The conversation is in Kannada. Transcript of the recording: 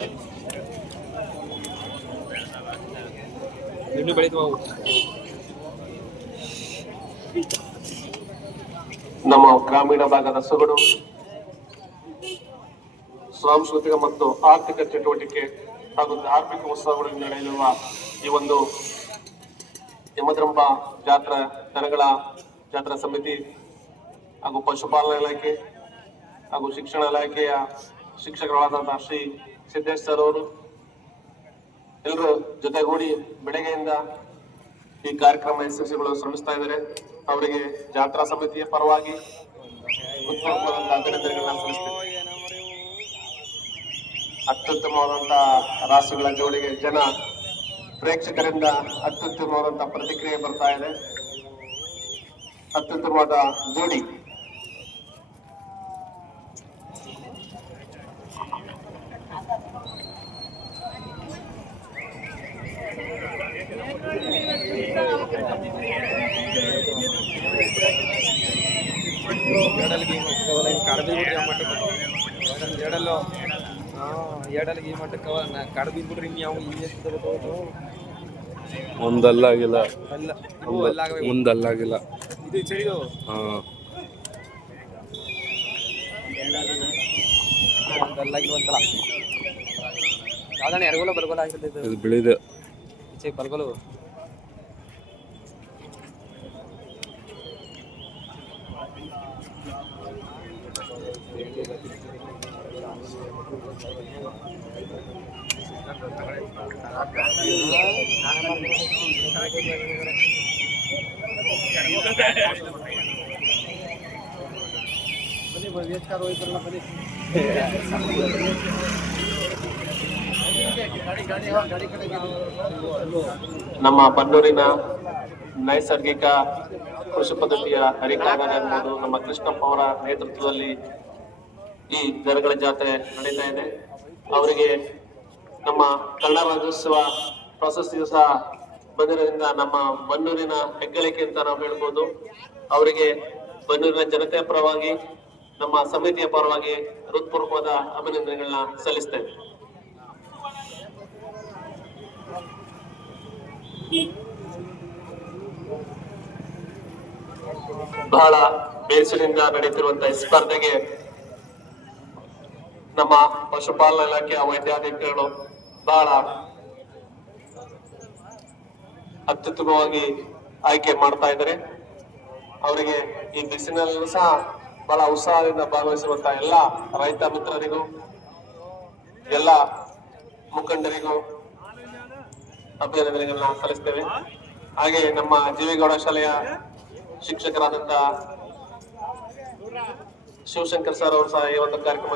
ನಮ್ಮ ಗ್ರಾಮೀಣ ಭಾಗದ ಸೊಗಡು ಸಾಂಸ್ಕೃತಿಕ ಮತ್ತು ಆರ್ಥಿಕ ಚಟುವಟಿಕೆ ಹಾಗೂ ಧಾರ್ಮಿಕ ಉತ್ಸವಗಳಿಂದ ನಡೆಯಲಿರುವ ಈ ಒಂದು ಯಮದ್ರಂಬ ದನಗಳ ಜಾತ್ರಾ ಸಮಿತಿ ಹಾಗೂ ಪಶುಪಾಲನಾ ಇಲಾಖೆ ಹಾಗೂ ಶಿಕ್ಷಣ ಇಲಾಖೆಯ ಶಿಕ್ಷಕರಾದಂತಹ ಶ್ರೀ ಸಿದ್ದೇಶ್ ಸರ್ ಅವರು ಎಲ್ಲರೂ ಜೊತೆಗೂಡಿ ಬೆಳಗ್ಗೆಯಿಂದ ಈ ಕಾರ್ಯಕ್ರಮ ಯಶಸ್ವಿಗಳು ಶ್ರಮಿಸ್ತಾ ಇದ್ದಾರೆ. ಅವರಿಗೆ ಜಾತ್ರಾ ಸಮಿತಿಯ ಪರವಾಗಿ ಉತ್ತಮವಾದಂತಹ ಅಭಿನಂದನೆಗಳನ್ನ ಸಲ್ಲಿಸ್ತೇನೆ. ಅತ್ಯುತ್ತಮವಾದಂತಹ ರಾಸುಗಳ ಜೋಡಿಗೆ ಪ್ರೇಕ್ಷಕರಿಂದ ಅತ್ಯುತ್ತಮವಾದಂತಹ ಪ್ರತಿಕ್ರಿಯೆ ಬರ್ತಾ ಇದೆ. ಅತ್ಯುತ್ತಮವಾದ ಜೋಡಿ ಮುಂದಲ್ಲಾಗಿಲ್ಲ ಮುಂದಲ್ಲಾಗಿಲ್ಲ ಇದು ಬೆಳೆದ ಬಲ್ಗೊಲು ನಮ್ಮ ಬನ್ನೂರಿನ ನೈಸರ್ಗಿಕ ಕೃಷಿ ಪದ್ಧತಿಯ ಹರಿಕಾರರು ಎಂಬುದು ನಮ್ಮ ಕೃಷ್ಣಪ್ಪ ಅವರ ನೇತೃತ್ವದಲ್ಲಿ ಈ ದನಗಳ ಜಾತ್ರೆ ನಡೀತಾ ಇದೆ. ಅವರಿಗೆ ನಮ್ಮ ಕನ್ನಡ ರಾಜ್ಯೋತ್ಸವ ಪ್ರಶಸ್ತಿಯು ಸಹ ಬಂದಿರೋದ್ರಿಂದ ನಮ್ಮ ಬನ್ನೂರಿನ ಹೆಗ್ಗಳಿಕೆ ಅಂತ ನಾವು ಹೇಳ್ಬೋದು. ಅವರಿಗೆ ಬನ್ನೂರಿನ ಜನತೆಯ ಪರವಾಗಿ ನಮ್ಮ ಸಮಿತಿಯ ಪರವಾಗಿ ಹೃತ್ಪೂರ್ವಕವಾದ ಅಭಿನಂದನೆಗಳನ್ನ ಸಲ್ಲಿಸ್ತೇವೆ. ಬಹಳ ಬೇಸಿನಿಂದ ನಡೀತಿರುವಂತಹ ಸ್ಪರ್ಧೆಗೆ ನಮ್ಮ ಪಶುಪಾಲನಾ ಇಲಾಖೆಯ ವೈದ್ಯಾಧಿಕಾರಿಗಳು ಬಹಳ ಅತ್ಯುತ್ತಮವಾಗಿ ಆಯ್ಕೆ ಮಾಡ್ತಾ ಇದ್ದಾರೆ. ಅವರಿಗೆ ಈ ಬಿಸಿನಲ್ಲೂ ಸಹ ಬಹಳ ಉತ್ಸಾಹದಿಂದ ಭಾಗವಹಿಸುವಂತಹ ಎಲ್ಲ ರೈತ ಮಿತ್ರರಿಗೂ ಎಲ್ಲ ಮುಖಂಡರಿಗೂ ಅಭಿನಂದನೆಗಳನ್ನ ಸಲ್ಲಿಸ್ತೇವೆ. ಹಾಗೆ ನಮ್ಮ ಜೀವಿಗೌಡ ಶಾಲೆಯ ಶಿಕ್ಷಕರಾದಂತಹ ಶಿವಶಂಕರ್ ಸರ್ ಅವರು ಸಹ ಈ ಒಂದು ಕಾರ್ಯಕ್ರಮ